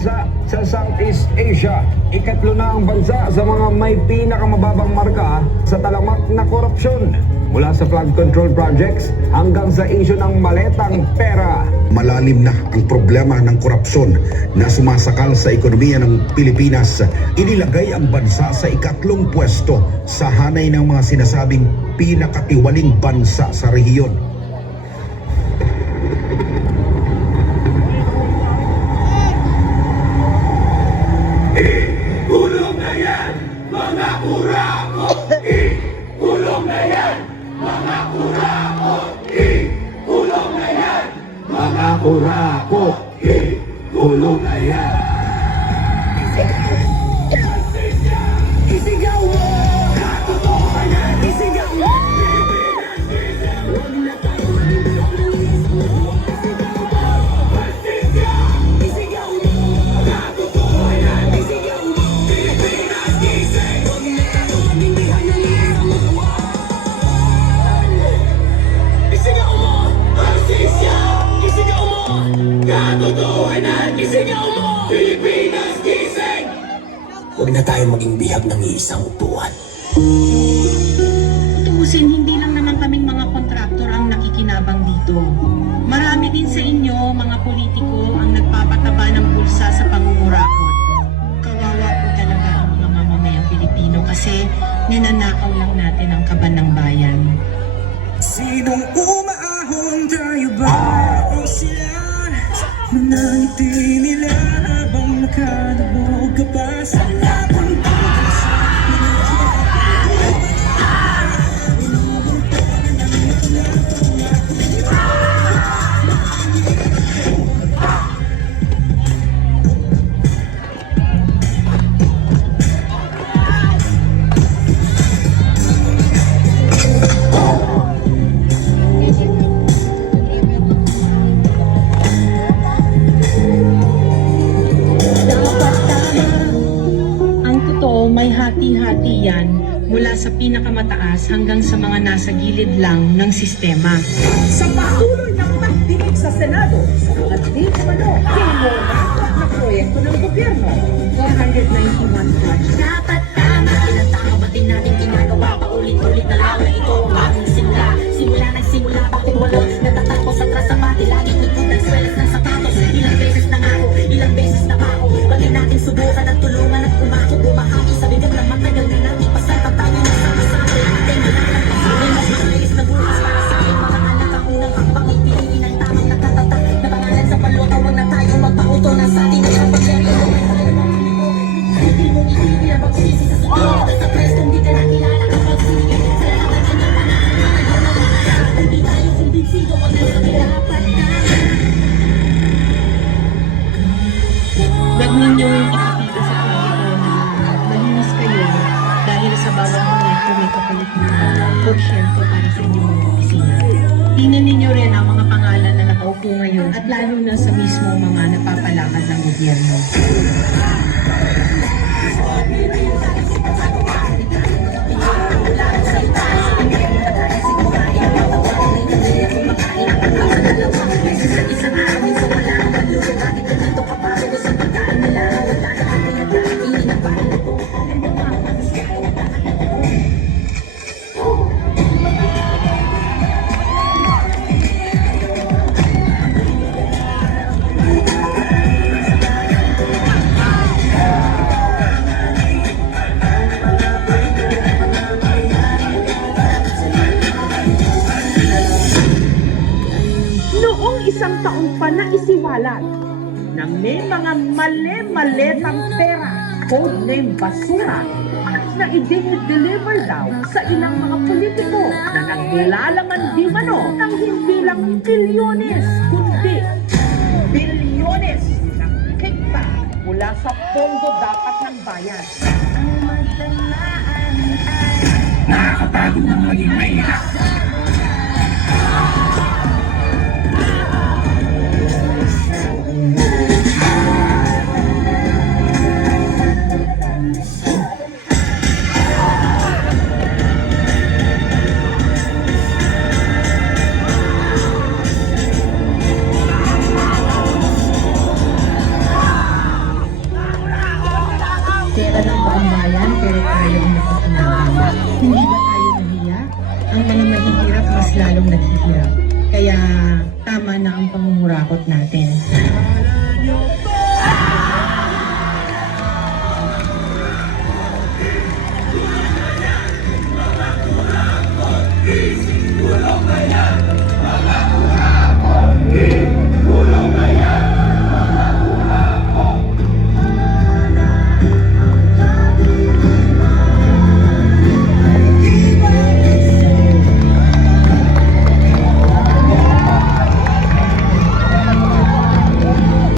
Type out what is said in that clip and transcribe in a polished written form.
bansa sa Southeast Asia. Ikatlo na ang bansa sa mga may pinakamababang marka sa talamak na korupsyon. Mula sa flood control projects hanggang sa isyu ng maletang pera. Malalim na ang problema ng korupsyon na sumasakal sa ekonomiya ng Pilipinas. Inilagay ang bansa sa ikatlong pwesto sa hanay ng mga sinasabing pinakatiwaling bansa sa rehiyon. Kulong na yan, mga kurakot! Kulong na yan, mga kurakot! Kulong na yan, mga kurakot! Kulong na yan! Isigaw mo! Katotohanan! Isigaw mo! Huwag na tayo isigaw mo! Katotohanan! Isigaw mo! Pilipinas gising! Huwag na tayo manindihan ng isang isigaw mo! Justisya! Isigaw mo! Katotohanan! Isigaw mo! Pilipinas gising! Huwag na tayo maging bihag ng iisang upuan. Tuusin, hindi lang naman kaming mga kontraktor ang nakikinabang dito. Marami din sa inyo, mga politiko, ang nagpapataba ng bulsa sa pangungurakot. Kawawa po talaga ang mga mamamayang Pilipino kasi ninanakaw lang natin ang kaban ng bayan. Sinong umaahon, tayo ba o sila? Manangiti nila habang nakadabog ka pa sa napunta. Ang totoo, may hati-hati yan mula sa pinakamataas hanggang sa mga nasa gilid lang ng sistema. Sa patuloy ng pagdinig sa Senado sa mga di-umano kinontrato na proyekto ng gobyerno, 491 projects. Dapat tama, ilang tao ba din natin ginagawa? Paulit-ulit na lang na ito ang aming simula. Nagsimula, bakit wala natatapos sa trasabati? Lagi ikot ng swelas ng sapatos. Ilang beses na nga ako, ilang beses na pa ako. Pwede natin subukan at tulungan at umako. Bumahagi sa bigat na matagal na natin pasata tayo na sama-sama. Ating malalampasan, may mas mabilis na bukas para sa aking mga anak. Ang unang hakbang ay piliin ang tamang nakatatak na pangalan sa paluto. Huwag na tayo magpauto na sa ating nagpapagyarihan. Hindi mo itigil ang pagsisi sa siguro. Sa presto hindi ka nakilala kapag sige. Sa lahat ng kanyang panahon, hindi tayo kumbinsido o nasa dapat na. Huwag ninyong ipakita sa publiko na malinis kayo dahil sa bawat proyekto may kapalit na porsyento para sa inyong mga opisina. Tingnan ninyo rin ang mga pangalan na nakaupo ngayon at lalo na sa mismo mga napapalakad ng gobyerno. Noong isang taon pa na isiwalat na may mga mali-maletang pera, codename basura, na i-deliver daw sa ilang mga politiko na naglalaman di mano ng hindi lang bilyones, kundi bilyones ng kickback mula sa pondo dapat ng bayan. Nakakapagod ng maging mahirap. Pera ng buong bayan, pero tayo ang nakikinabang. Hindi ba tayo nahiya? Ang mga mahihirap mas lalong naghihirap. Kaya tama na ang pangungurakot natin.